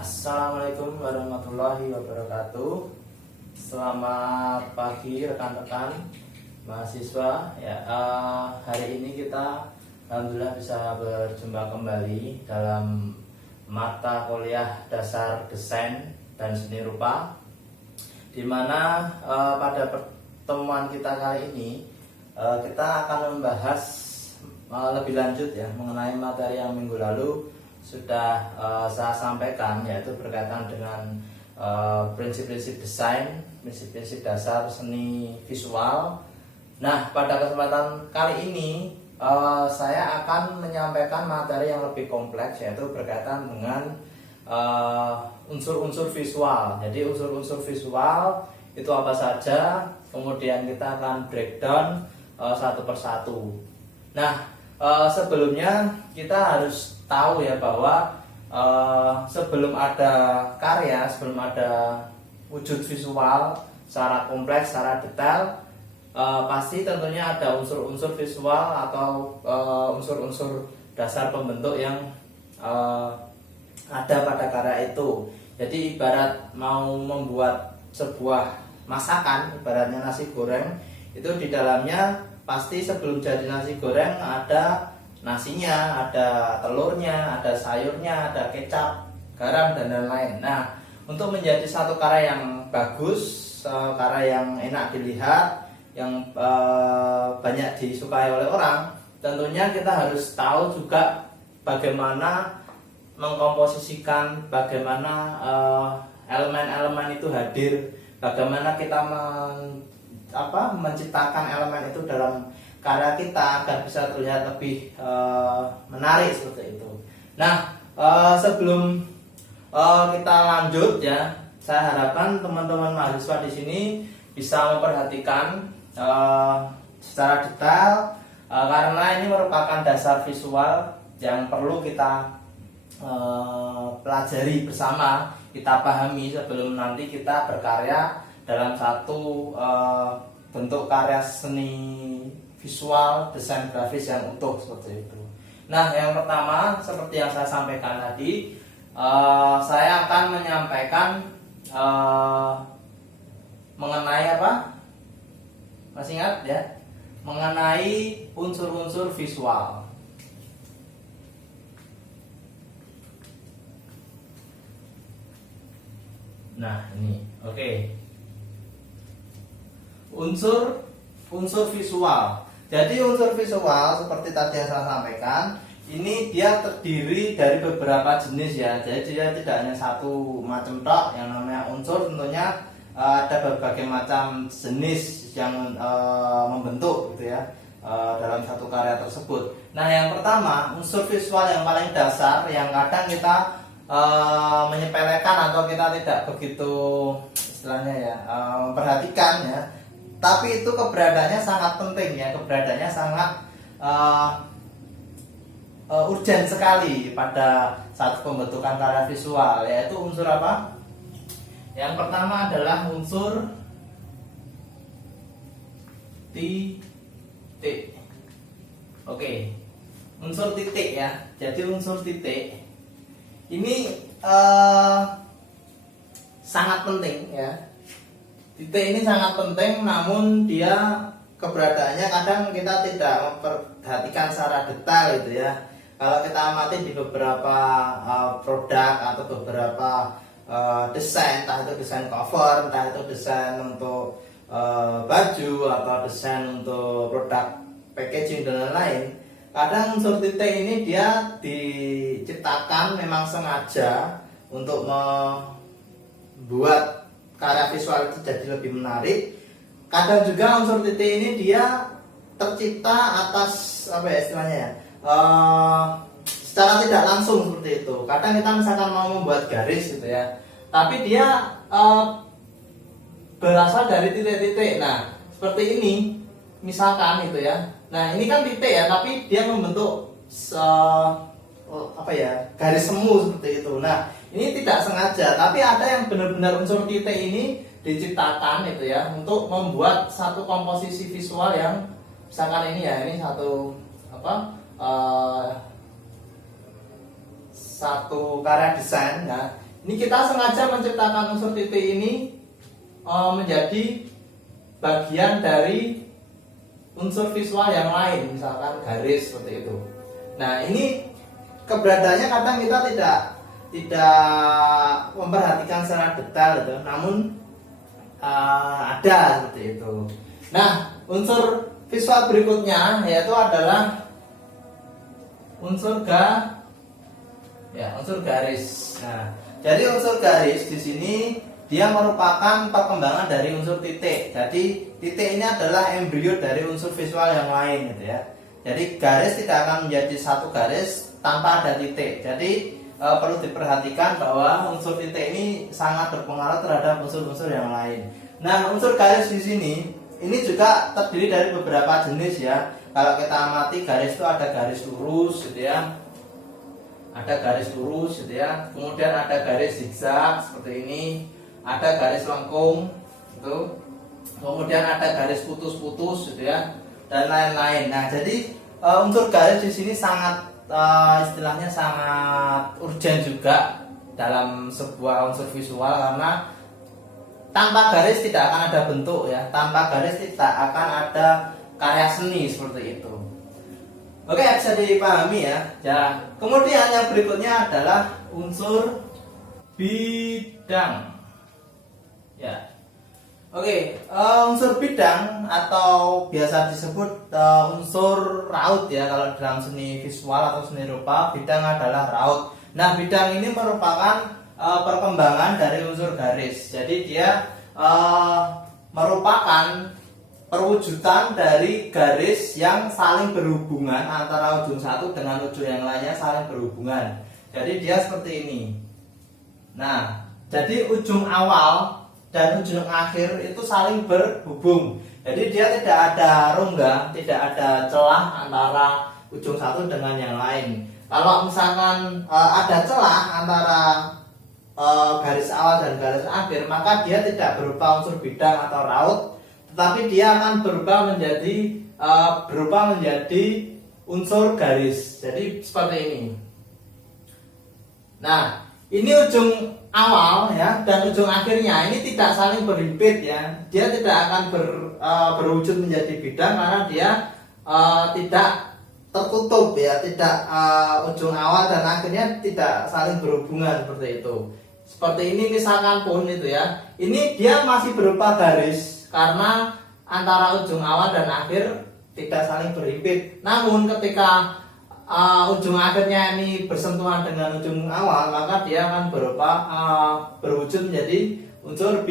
Assalamualaikum warahmatullahi wabarakatuh. Selamat pagi rekan-rekan mahasiswa. Hari ini kita alhamdulillah bisa berjumpa kembali dalam mata kuliah dasar desain dan seni rupa, di mana pada pertemuan kita kali ini kita akan membahas lebih lanjut mengenai materi yang minggu lalu sudah saya sampaikan, yaitu berkaitan dengan prinsip-prinsip desain, prinsip-prinsip dasar seni visual. Nah, pada kesempatan kali ini saya akan menyampaikan materi yang lebih kompleks, yaitu berkaitan dengan unsur-unsur visual. Jadi unsur-unsur visual itu apa saja, kemudian kita akan breakdown satu persatu. Nah, sebelumnya kita harus tahu bahwa sebelum ada karya, sebelum ada wujud visual secara kompleks, secara detail, pasti tentunya ada unsur-unsur visual atau unsur-unsur dasar pembentuk yang ada pada karya itu. Jadi ibarat mau membuat sebuah masakan, ibaratnya nasi goreng, itu di dalamnya pasti sebelum jadi nasi goreng ada nasinya, ada telurnya, ada sayurnya, ada kecap, garam, dan lain-lain. Nah, untuk menjadi satu karya yang bagus, karya yang enak dilihat, yang banyak disukai oleh orang, tentunya kita harus tahu juga bagaimana mengkomposisikan, bagaimana elemen-elemen itu hadir, bagaimana kita menciptakan elemen itu dalam karya kita agar bisa terlihat lebih menarik seperti itu. Nah, sebelum kita lanjut saya harapkan teman-teman mahasiswa di sini bisa memperhatikan secara detail, karena ini merupakan dasar visual yang perlu kita pelajari bersama, kita pahami sebelum nanti kita berkarya dalam satu bentuk karya seni visual, desain grafis yang utuh seperti itu. Nah, yang pertama seperti yang saya sampaikan tadi, saya akan menyampaikan mengenai apa? Masih ingat mengenai unsur-unsur visual. Nah, ini oke. Unsur visual. Jadi unsur visual seperti tadi yang saya sampaikan, ini dia terdiri dari beberapa jenis Jadi dia tidak hanya satu macam tok yang namanya unsur, tentunya ada berbagai macam jenis yang membentuk dalam satu karya tersebut. Nah, yang pertama, unsur visual yang paling dasar yang kadang kita menyepelekan atau kita tidak begitu istilahnya memperhatikan tapi itu keberadaannya sangat penting keberadaannya sangat urgent sekali pada saat pembentukan karya visual, yaitu unsur apa? Yang pertama adalah unsur titik. Oke, unsur titik Jadi unsur titik ini sangat penting Titik ini sangat penting, namun dia keberadaannya kadang kita tidak memperhatikan secara detail Kalau kita amati di beberapa produk atau beberapa desain, entah itu desain cover, entah itu desain untuk baju atau desain untuk produk packaging dan lain-lain, kadang unsur titik ini dia diciptakan memang sengaja untuk membuat karya visual itu jadi lebih menarik. Kadang juga unsur titik ini dia tercipta atas secara tidak langsung seperti itu. Kadang kita misalkan mau membuat garis tapi dia berasal dari titik-titik. Nah, seperti ini misalkan Nah, ini kan titik tapi dia membentuk garis semu seperti itu. Nah, ini tidak sengaja, tapi ada yang benar-benar unsur titik ini diciptakan untuk membuat satu komposisi visual yang misalkan ini satu satu karya desain Ini kita sengaja menciptakan unsur titik ini menjadi bagian dari unsur visual yang lain, misalkan garis seperti itu. Nah, ini keberadaannya kadang kita tidak memperhatikan secara detail itu, namun ada seperti itu. Nah, unsur visual berikutnya yaitu adalah unsur garis. Nah, jadi unsur garis di sini dia merupakan perkembangan dari unsur titik. Jadi titik ini adalah embrio dari unsur visual yang lain gitu ya. Jadi garis tidak akan menjadi satu garis tanpa ada titik. Jadi perlu diperhatikan bahwa unsur titik ini sangat berpengaruh terhadap unsur-unsur yang lain. Nah, unsur garis di sini ini juga terdiri dari beberapa jenis ya. Kalau kita amati garis itu ada garis lurus gitu ya. Ada garis lurus gitu ya. Kemudian ada garis zigzag seperti ini. Ada garis lengkung itu. Kemudian ada garis putus-putus gitu ya. Dan lain-lain. Nah, jadi unsur garis di sini sangat istilahnya sangat urgen juga dalam sebuah unsur visual, karena tanpa garis tidak akan ada bentuk ya, tanpa garis tidak akan ada karya seni seperti itu. Oke, bisa dipahami ya. Ya, kemudian yang berikutnya adalah unsur bidang. Ya. Oke, unsur bidang atau biasa disebut unsur raut ya, kalau dalam seni visual atau seni rupa, bidang adalah raut. Nah, bidang ini merupakan perkembangan dari unsur garis. Jadi dia merupakan perwujudan dari garis yang saling berhubungan antara ujung satu dengan ujung yang lainnya, saling berhubungan. Jadi dia seperti ini. Nah, jadi ujung awal dan ujung akhir itu saling berhubung. Jadi dia tidak ada rongga, tidak ada celah antara ujung satu dengan yang lain. Kalau misalkan ada celah antara garis awal dan garis akhir, maka dia tidak berupa unsur bidang atau raut, tetapi dia akan berubah menjadi unsur garis. Jadi seperti ini. Nah, ini ujung awal ya dan ujung akhirnya ini tidak saling berhimpit ya. Dia tidak akan berwujud menjadi bidang karena dia tidak tertutup ya, tidak ujung awal dan akhirnya tidak saling berhubungan seperti itu. Seperti ini misalkan pun itu ya. Ini dia masih berupa garis karena antara ujung awal dan akhir tidak saling berhimpit. Namun ketika ujung akhirnya ini bersentuhan dengan ujung awal, maka dia akan berwujud menjadi unsur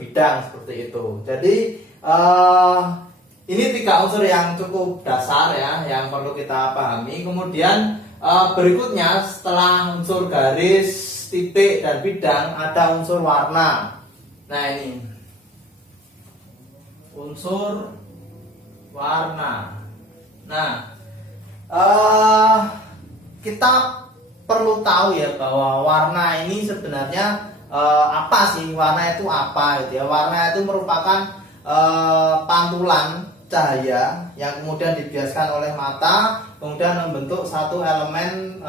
bidang seperti itu. Jadi ini 3 unsur yang cukup dasar ya, yang perlu kita pahami. Kemudian berikutnya setelah unsur garis, titik dan bidang ada unsur warna. Nah, ini unsur warna. Nah, kita perlu tahu ya bahwa warna ini sebenarnya apa sih? Warna itu apa gitu ya? Warna itu merupakan pantulan cahaya yang kemudian dibiaskan oleh mata, kemudian membentuk satu elemen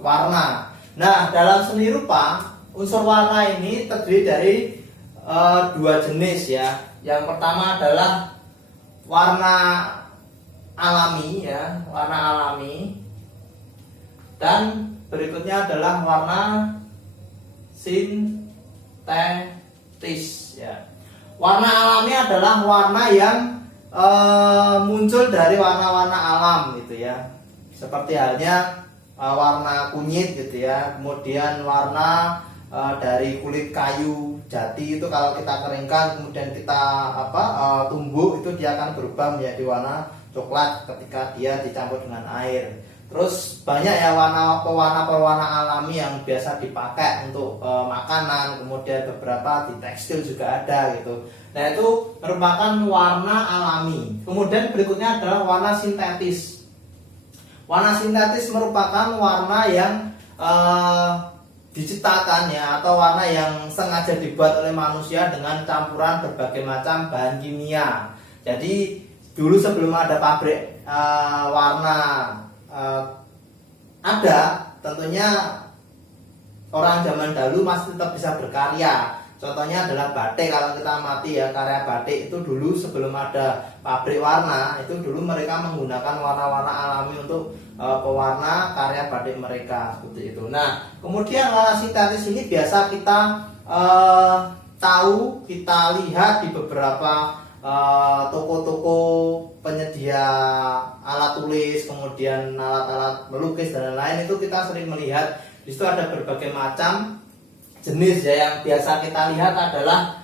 warna. Nah, dalam seni rupa unsur warna ini terdiri dari 2 jenis ya. Yang pertama adalah warna alami ya, warna alami, dan berikutnya adalah warna sintetis ya. Warna alami adalah warna yang muncul dari warna-warna alam gitu ya, seperti halnya warna kunyit gitu ya, kemudian warna dari kulit kayu jati itu kalau kita keringkan kemudian kita tumbuk, itu dia akan berubah menjadi warna coklat ketika dia dicampur dengan air. Terus banyak ya pewarna alami yang biasa dipakai untuk makanan, kemudian beberapa di tekstil juga ada gitu. Nah, itu merupakan warna alami. Kemudian berikutnya adalah warna sintetis. Warna sintetis merupakan warna yang diciptakan ya, atau warna yang sengaja dibuat oleh manusia dengan campuran berbagai macam bahan kimia. Jadi dulu sebelum ada pabrik warna ada, tentunya orang zaman dahulu masih tetap bisa berkarya. Contohnya adalah batik. Kalau kita amati ya, karya batik itu dulu sebelum ada pabrik warna, itu dulu mereka menggunakan warna-warna alami untuk pewarna karya batik mereka seperti itu. Nah, kemudian warna sintetis ini biasa kita tahu, kita lihat di beberapa toko-toko penyedia alat tulis, kemudian alat-alat melukis dan lain-lain. Itu kita sering melihat di situ ada berbagai macam jenis ya. Yang biasa kita lihat adalah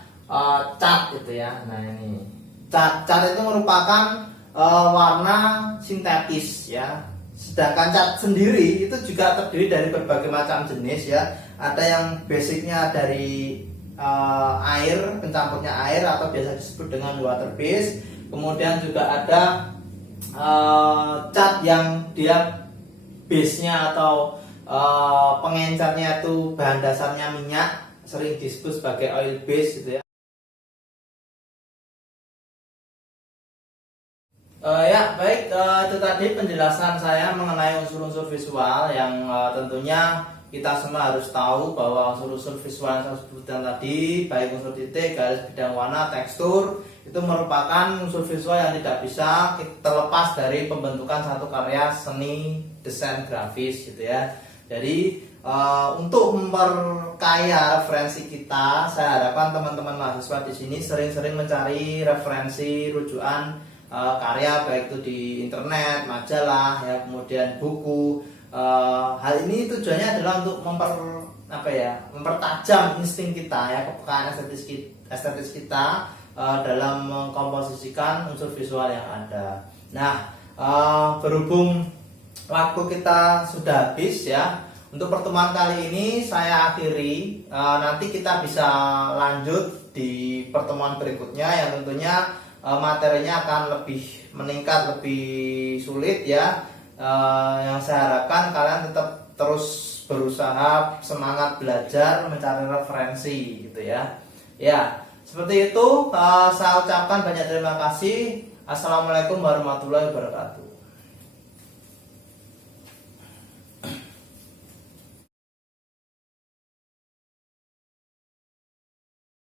cat gitu ya. Nah, ini cat itu merupakan warna sintetis ya. Sedangkan cat sendiri itu juga terdiri dari berbagai macam jenis ya. Ada yang basicnya dari air, pencampurnya air atau biasa disebut dengan water base. Kemudian juga ada cat yang dia base-nya atau pengencernya itu bahan dasarnya minyak, sering disebut sebagai oil base gitu ya. Ya baik, itu tadi penjelasan saya mengenai unsur-unsur visual yang tentunya kita semua harus tahu bahwa unsur-unsur visual yang saya sebutkan tadi, baik unsur titik, garis, bidang warna, tekstur, itu merupakan unsur visual yang tidak bisa terlepas dari pembentukan satu karya seni desain grafis gitu ya. Jadi untuk memperkaya referensi kita, saya harapkan teman-teman mahasiswa di sini sering-sering mencari referensi rujukan karya, baik itu di internet, majalah, ya, kemudian buku. Hal ini tujuannya adalah untuk mempertajam insting kita ya, kepekaan estetis kita dalam mengkomposisikan unsur visual yang ada. Nah, berhubung waktu kita sudah habis ya, untuk pertemuan kali ini saya akhiri. Nanti kita bisa lanjut di pertemuan berikutnya yang tentunya materinya akan lebih meningkat, lebih sulit ya. Yang saya harapkan kalian tetap terus berusaha, semangat belajar, mencari referensi gitu ya. Ya, seperti itu. Saya ucapkan banyak terima kasih. Assalamualaikum warahmatullahi wabarakatuh.